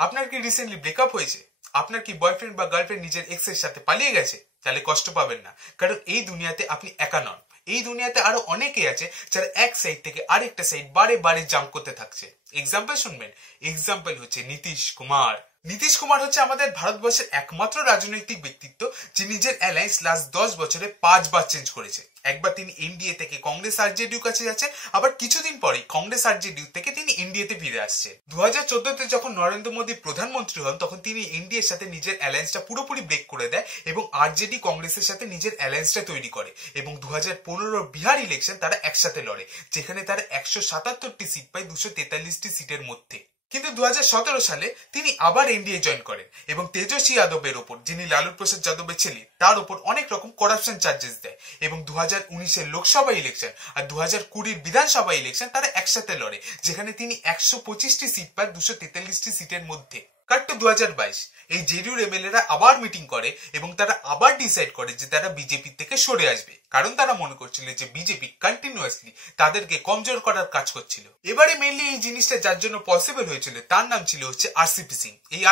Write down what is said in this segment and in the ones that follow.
আপনার কি recently breakup হয়েছে? আপনার কি বয়ফ্রেন্ড বা গার্লফ্রেন্ড নিজের এক্স এর সাথে পালিয়ে গেছে? তাহলে কষ্ট পাবেন না, কারণ এই দুনিয়াতে আপনি একা নন। এই দুনিয়াতে আরো অনেকেই আছে যারা এক সাইড থেকে আরেকটা সাইড বারে বারে জাম্প করতে থাকছে। এক্সাম্পল শুনবেন। এক্সাম্পল হচ্ছে নীতিশ কুমার। নীতিশ কুমার হচ্ছে আমাদের ভারতবর্ষের একমাত্র রাজনৈতিক ব্যক্তিত্ব যে নিজের অ্যালায়েন্স লাস্ট 10 বছরে 5 বার চেঞ্জ করেছে। একবার তিনি এনডিএ থেকে কংগ্রেস আরজেডির কাছে যাচ্ছেন, আবার কিছুদিন পরেই কংগ্রেস আরজেডি থেকে তিনি এনডিএতে ফিরে আসছেন। 2014-তে যখন নরেন্দ্র মোদী প্রধানমন্ত্রী হন তখন তিনি এনডিএর সাথে নিজের অ্যালায়েন্সটা পুরোপুরি ব্রেক করে দেয় এবং আরজেডি কংগ্রেসের সাথে নিজের অ্যালায়েন্সটা তৈরি করে এবং 2015 বিহার ইলেকশন তারা একসাথে লড়ে, যেখানে তারা 177টি সিট পায় 243টি সিটের মধ্যে। কিন্তু 2017 সালে তিনি আবার এনডিএ জয়েন করেন এবং তেজস্বী যাদবের ওপর, যিনি লালু প্রসাদ যাদবের ছেলে, তার উপর অনেক রকম করাপশন চার্জেস দেয় এবং 2019-এর লোকসভা ইলেকশন আর 2020-র বিধানসভা ইলেকশন তারা একসাথে লড়ে, যেখানে তিনি 125টি সিট পায় 243টি সিটের মধ্যে। কাট টু 2022, এই জেডিইউর এমএলএরা আবার মিটিং করে এবং তারা আবার ডিসাইড করে যে তারা বিজেপি থেকে সরে আসবে, কারণ তারা মনে করছিল যে বিজেপি কন্টিনিউয়াসলি তাদেরকে কমজোর করার কাজ করছিল। এবারে মেনলি এই জিনিসটা যার জন্য পসিবল হয়েছিল তার নাম ছিল হচ্ছে আরসিপি সিং। এই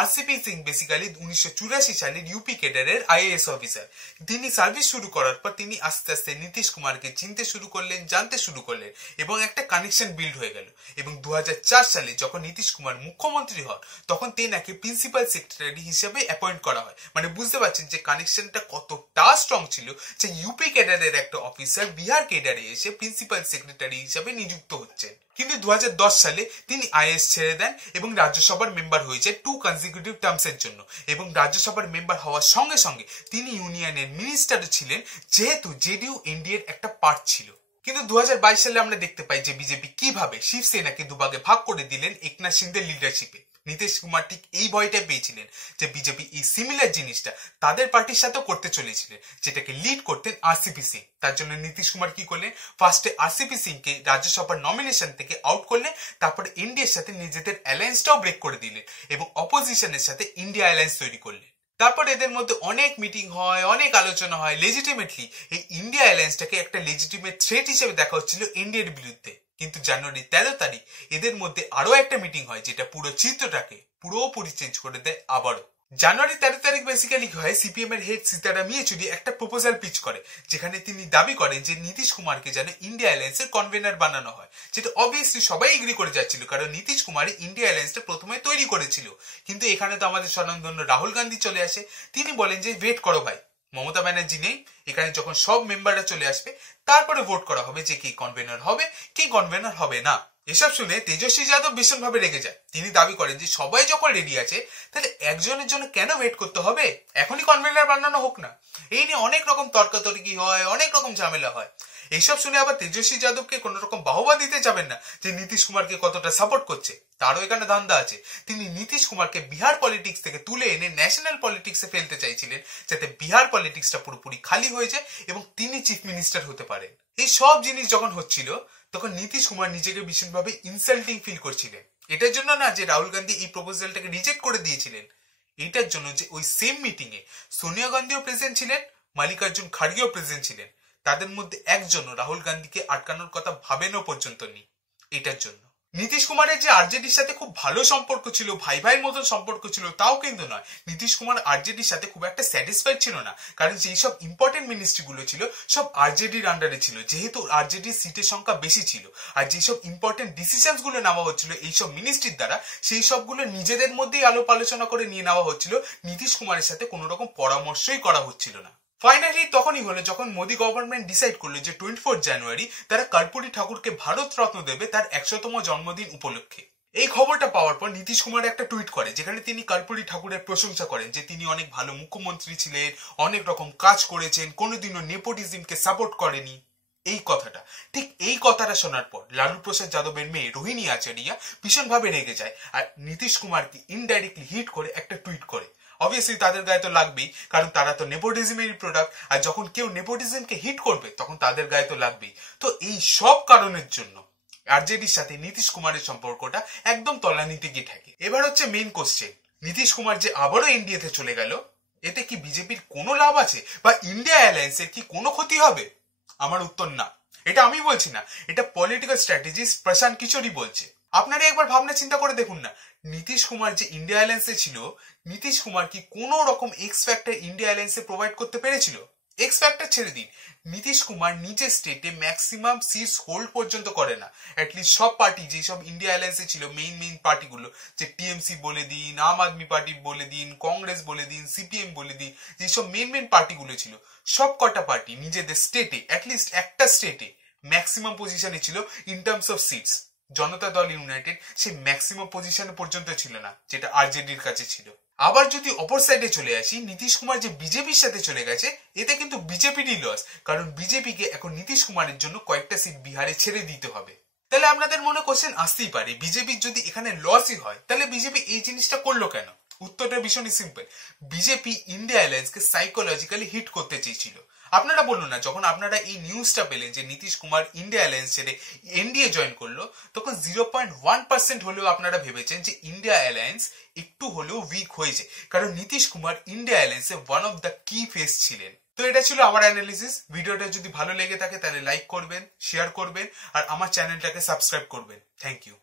আরসিপি সিং বেসিক্যালি 1984 সালের ইউপি ক্যাডারের আইএএস অফিসার। তিনি সার্ভিস শুরু করার পর তিনি আস্তে আস্তে নীতিশ কুমারকে চিনতে শুরু করলেন, জানতে শুরু করলেন এবং একটা কানেকশন বিল্ড হয়ে গেল। এবং 2004 সালে যখন নীতিশ কুমার মুখ্যমন্ত্রী হন তখন তেনাকে প্রিন্সিপাল সেক্রেটারি হিসেবে অ্যাপয়েন্ট করা হয়। মানে বুঝতে পারছেন যে কানেকশনটা কতটা স্ট্রং ছিল যে ইউপি ক্যাডারের একটা অফিসার বিহার ক্যাডারে এসে প্রিন্সিপাল সেক্রেটারি হিসেবে নিযুক্ত হচ্ছেন। কিন্তু 2010 সালে তিনি আইএস ছেড়ে দেন এবং রাজ্যসভার মেম্বার হয়ে যায় 2 কনজিকিউটিভ টার্মসের জন্য। এবং রাজ্যসভার মেম্বার হওয়ার সঙ্গে সঙ্গে তিনি ইউনিয়নের মিনিস্টার ছিলেন, যেহেতু জেডিইউ এনডিএর একটা পার্ট ছিল। কিন্তু 2022 সালে আমরা দেখতে পাই যে বিজেপি কিভাবে শিবসেনাকে দুভাগে ভাগ করে দিলেন একনাথ সিন্ধের লিডারশিপে। নীতিশ কুমার ঠিক এই ভয়টা পেয়েছিলেন যে বিজেপি এই সিমিলার জিনিসটা তাদের পার্টির সাথেও করতে চলেছিলেন, যেটাকে লিড করতেন আরসিপি সিং। তার জন্য নীতিশ কুমার কি করলেন, ফার্স্টে আরসিপি সিংকে রাজ্যসভার নমিনেশন থেকে আউট করলেন, তারপরে এনডিএর সাথে নিজেদের অ্যালায়েন্সটাও ব্রেক করে দিলেন এবং অপোজিশনের সাথে ইন্ডিয়া অ্যালায়েন্স তৈরি করলেন। তারপর এদের মধ্যে অনেক মিটিং হয়, অনেক আলোচনা হয়। লেজিটিমেটলি এই ইন্ডিয়া অ্যালায়েন্সটাকে একটা লেজিটিমেট থ্রেট হিসেবে দেখা হচ্ছিল ইন্ডিয়ার বিরুদ্ধে। কিন্তু জানুয়ারি 13 তারিখ এদের মধ্যে আরো একটা মিটিং হয় যেটা পুরো চিত্রটাকে পুরোপুরি চেঞ্জ করে দেয় আবারও। জানুয়ারি 13 তারিখ বেসিক্যালি হয় সিপিএম এর হেড সীতারাম ইয়েচুরি একটা প্রপোজাল পিচ করে, যেখানে তিনি দাবি করেন যে নীতিশ কুমারকে যেন ইন্ডিয়া অ্যালায়েন্সের কনভেনার বানানো হয়, যেটা অবভিয়াসলি সবাই এগ্রি করে যাচ্ছিল, কারণ নীতিশ কুমার ইন্ডিয়া অ্যালায়েন্সটা প্রথমে তৈরি করেছিল। কিন্তু এখানে তো আমাদের স্বনামধন্য রাহুল গান্ধী চলে আসে। তিনি বলেন যে ওয়েট করো ভাই, মমতা ব্যানার্জি নেই এখানে, যখন সব মেম্বাররা চলে আসবে তারপরে ভোট করা হবে যে কে কনভেনার হবে কে কনভেনার হবে না। এসব শুনে তেজস্বী যাদব ভীষণভাবে রেগে যায়। তিনি দাবি করেন যে সবাই যখন রেডি আছে তাহলে একজনের জন্য কেন ওয়েট করতে হবে, এখনই কনভেনার বানানো হোক না। এই নিয়ে অনেক রকম তর্কাতর্কি হয়, অনেক রকম ঝামেলা হয়। এইসব শুনে আবার তেজস্বী যাদবকে কোন রকম বাহবা দিতে যাবেন না যে নীতিশ কুমারকে কতটা সাপোর্ট করছে। তারও এখানে ধান্দা আছে। তিনি নীতিশ কুমারকে বিহার পলিটিক্স থেকে তুলে এনে ন্যাশনাল পলিটিক্সে ফেলতে চাইছিলেন, যাতে বিহার পলিটিক্সটা পুরোপুরি খালি হয়ে যায় এবং তিনি চিফ মিনিস্টার হতে পারেন। এই সব জিনিস যখন হচ্ছিল তখন নীতিশ কুমার নিজেকে ভীষণভাবে ইনসাল্টিং ফিল করছিলেন। এটার জন্য না যে রাহুল গান্ধী এই প্রপোজালটাকে রিজেক্ট করে দিয়েছিলেন, এটার জন্য যে ওই সেম মিটিং এ সোনিয়া গান্ধীও প্রেজেন্ট ছিলেন, মাল্লিকার্জুন খাড়গেও প্রেজেন্ট ছিলেন। তাদের মধ্যে একজনও রাহুল গান্ধীকে আটকানোর কথা ভাবেনও পর্যন্ত নেই। এটার জন্য নীতিশ কুমারের যে আরজেডির সাথে খুব ভালো সম্পর্ক ছিল, ভাই ভাইয়ের মতন সম্পর্ক ছিল, তাও কিন্তু নয়। নীতিশ কুমার আরজেডির সাথে খুব একটা স্যাটিসফাইড ছিল না, কারণ যেই সব ইম্পর্টেন্ট মিনিস্ট্রি গুলো ছিল সব আরজেডির আন্ডারে ছিল, যেহেতু আরজেডির সিটের সংখ্যা বেশি ছিল। আর যেসব ইম্পর্টেন্ট ডিসিশন গুলো নেওয়া হচ্ছিল এইসব মিনিস্ট্রির দ্বারা, সেই সবগুলো নিজেদের মধ্যেই আলোপ আলোচনা করে নিয়ে নেওয়া হচ্ছিল, নীতিশ কুমারের সাথে কোনো রকম পরামর্শই করা হচ্ছিল না। ফাইনালি তখনই হলো যখন মোদী গভর্নমেন্ট ডিসাইড করলো যে 24 জানুয়ারি তারা কর্পূরী ঠাকুরকে ভারত রত্ন দেবে তার 100তম জন্মদিন উপলক্ষে। এই খবরটা পাওয়ার পর নীতিশ কুমার একটা টুইট করে, যেখানে তিনি কর্পূরী ঠাকুরের প্রশংসা করেন যে তিনি অনেক ভালো মুখ্যমন্ত্রী ছিলেন, অনেক রকম কাজ করেছেন, কোনোদিনও নেপোটিজমকে সাপোর্ট করেনি। এই কথাটা ঠিক এই কথাটা শোনার পর লালু প্রসাদ যাদবের মেয়ে রোহিণী আচারিয়া ভীষণভাবে রেগে যায় আর নীতিশ কুমারকে ইনডাইরেক্টলি হিট করে একটা টুইট করে। অবভিয়াসলি তাদের গায়ে তো লাগবেই, কারণ তারা তো নেপোটিজমেরই প্রোডাক্ট, আর যখন কেউ নেপোটিজমকে হিট করবে তখন তাদের গায়ে তো লাগবেই। তো এই সব কারণের জন্য আরজেডির সাথে নীতিশ কুমারের সম্পর্কটা একদম তলানিতে গিয়ে থাকে। এবার হচ্ছে মেইন কোশ্চেন, নীতিশ কুমার যে আবারও এনডিএতে চলে গেল, এতে কি বিজেপির কোনো লাভ আছে বা ইন্ডিয়া অ্যালায়েন্সের কি কোনো ক্ষতি হবে? আমার উত্তর না। এটা আমি বলছি না, এটা পলিটিক্যাল স্ট্র্যাটেজিস্ট প্রশান্ত কিশোরী বলছে। আপনারা একবার ভাবনা চিন্তা করে দেখুন না, নীতিশ কুমার যে ইন্ডিয়া অ্যালায়েন্সে ছিল, নীতিশ কুমার কি কোনো রকম এক্স ফ্যাক্টর ইন্ডিয়া অ্যালায়েন্সে প্রোভাইড করতে পেরেছিল? এক্স ফ্যাক্টর ছেড়ে দিন, নীতিশ কুমার নিজের স্টেটে ম্যাক্সিমাম সিটস হোল্ড পর্যন্ত করে না। অ্যাটলিস্ট সব পার্টি যেসব ইন্ডিয়া অ্যালায়েন্সে ছিল, মেইন পার্টিগুলো, যে টিএমসি বলে দিন, আম আদমি পার্টি বলে দিন, কংগ্রেস বলে দিন, সিপিএম বলে দিন, যেসব মেইন পার্টিগুলো ছিল, সব কটা পার্টি নিজেদের স্টেটে, অ্যাটলিস্ট একটা স্টেটে ম্যাক্সিমাম পজিশনে ছিল ইন টার্মস অফ সিটস। জনতা দল ইউনাইটেড সেই ম্যাক্সিমাম পজিশনে পর্যন্ত ছিল না, যেটা আরজেডির কাছে ছিল। আবার যদি অপর সাইডে চলে আসি, নীতিশ কুমার যে বিজেপির সাথে চলে গেছে, এতে কিন্তু বিজেপিরই লস, কারণ বিজেপিকে এখন নীতিশ কুমারের জন্য কয়েকটা সিট বিহারে ছেড়ে দিতে হবে। তাহলে আপনাদের মনে কোশ্চেন আসতেই পারে, বিজেপির যদি এখানে লসই হয় তাহলে বিজেপি এই জিনিসটা করলো কেন? উত্তরটা ভীষণই সিম্পল। বিজেপি ইন্ডিয়া অ্যালায়েন্সকে সাইকোলজিক্যালি হিট করতে চেয়েছিল। আপনারা বলুন না, যখন আপনারা এই নিউজটা পেলেন যে নীতিশ কুমার ইন্ডিয়া অ্যালায়েন্স ছেড়ে এনডিএ জয়েন করলো, তখন 0.1% হলেও আপনারা ভেবেছেন যে ইন্ডিয়া অ্যালায়েন্স একটু হলেও উইক হয়েছে, কারণ নীতিশ কুমার ইন্ডিয়া অ্যালায়েন্সে one of the key face ছিলেন। তো এটা ছিল আমার অ্যানালিসিস। ভিডিওটা যদি ভালো লেগে থাকে তাহলে লাইক করবেন, শেয়ার করবেন, আর আমার চ্যানেলটাকে সাবস্ক্রাইব করবেন। Thank you.